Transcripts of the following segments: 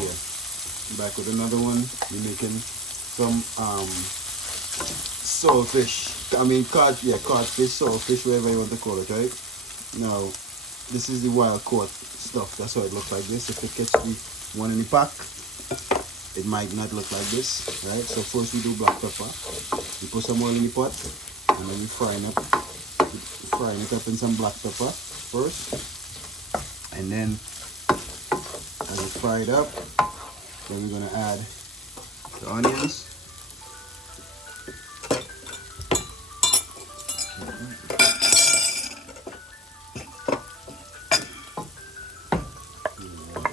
Yeah, back with another one. We're making some saltfish. I mean, codfish, saltfish, whatever you want to call it, right? Now, this is the wild caught stuff. That's how it looks like this. If it catch the one in the pack, it might not look like this, right? So first we do black pepper. We put some oil in the pot, and then we frying it up in some black pepper first, and then as it fried up, then we're gonna add the onions.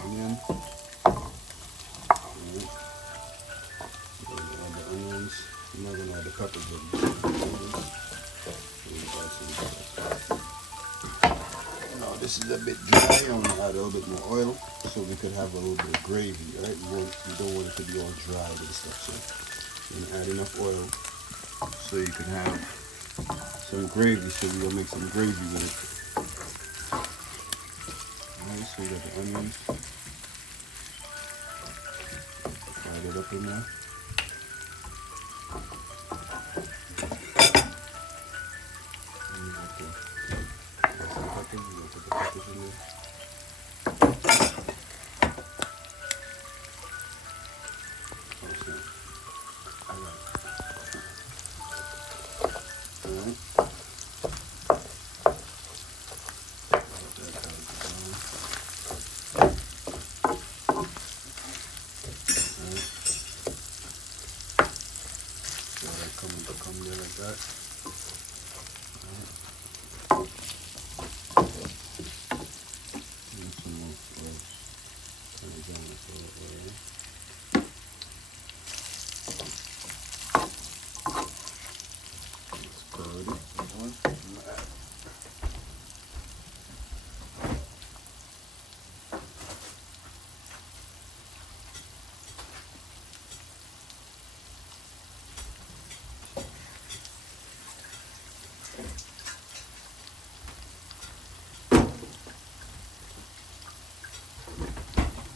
Onion. Add the onions. I'm not gonna add the peppers. Now this is a bit dry. I'm gonna add a little bit more oil so we could have a little bit of gravy, right? You don't want it to be all dry and stuff. So you're gonna add enough oil so you can have some gravy. So we're gonna make some gravy with it. Alright, so we got the onions. Fried it up in there. Come there like that. Some more oil. It's good.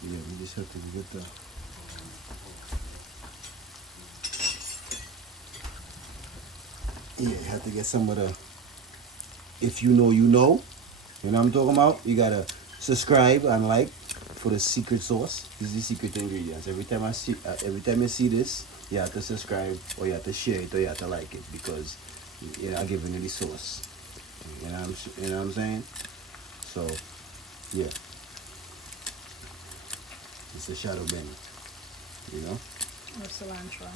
Yeah, we just have to get the you have to get some of the if you know you know. You know what I'm talking about? You gotta subscribe and like for the secret sauce. This is the secret ingredients. Every time you see this, you have to subscribe or you have to share it or you have to like it because I'm giving you the sauce. You know what I'm saying? So yeah. It's a shadow bend, you know? Or cilantro.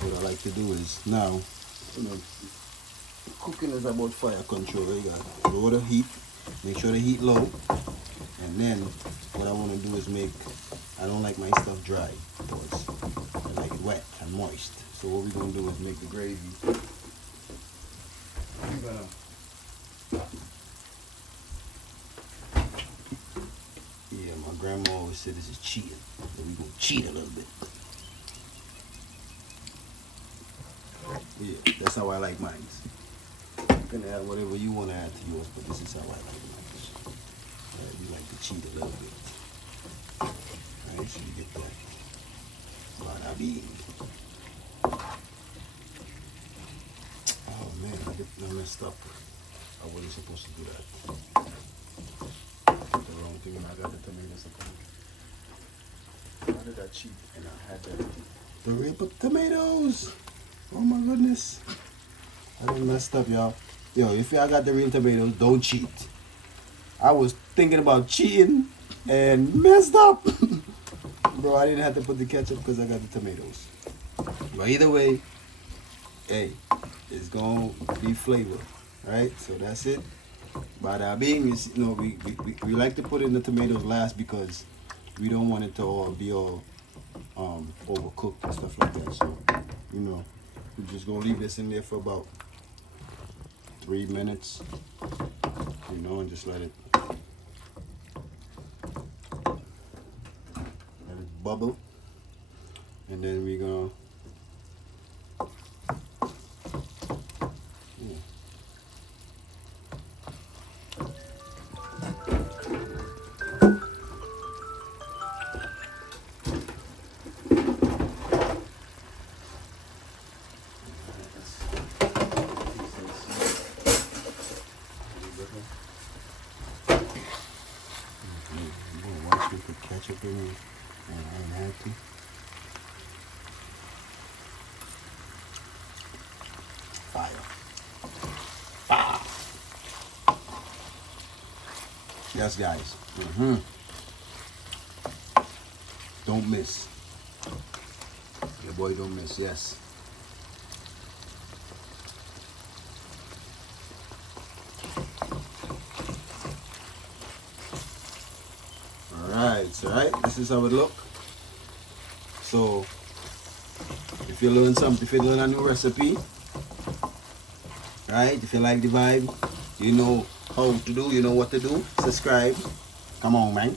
What I like to do is now, cooking is about fire control. You got lower the heat, make sure the heat low, and then what I want to do is I don't like my stuff dry, because I like it wet and moist. So what we're going to do is make the gravy. We're gonna my grandma always said this is cheating, so we're going to cheat a little bit. Yeah, that's how I like mine. You can add whatever you want to add to yours, but this is how I like mine. We like to cheat a little bit. Alright, so you get that. Bada bing. Oh man, I messed up. I wasn't supposed to do that. I did the wrong thing when I got the tomatoes upon. How did I cheat? And I had the real tomatoes. Oh my goodness. I done messed up, y'all. Yo, if y'all got the real tomatoes, don't cheat. I was thinking about cheating and messed up. Bro, I didn't have to put the ketchup because I got the tomatoes. But either way, hey, it's going to be flavor. right? So that's it. But being is, you know, we like to put in the tomatoes last because we don't want it to all be all overcooked and stuff like that. So, you know, we're just gonna leave this in there for about 3 minutes, you know, and just let it bubble, and then we're gonna watch me put ketchup in it, and I ain't had to. Fire. Yes, guys. Don't miss. Your boy don't miss. Yes. Alright, this is how it look. So if you learn something, if you learn a new recipe, right? If you like the vibe, you know how to do, you know what to do. Subscribe. Come on, man.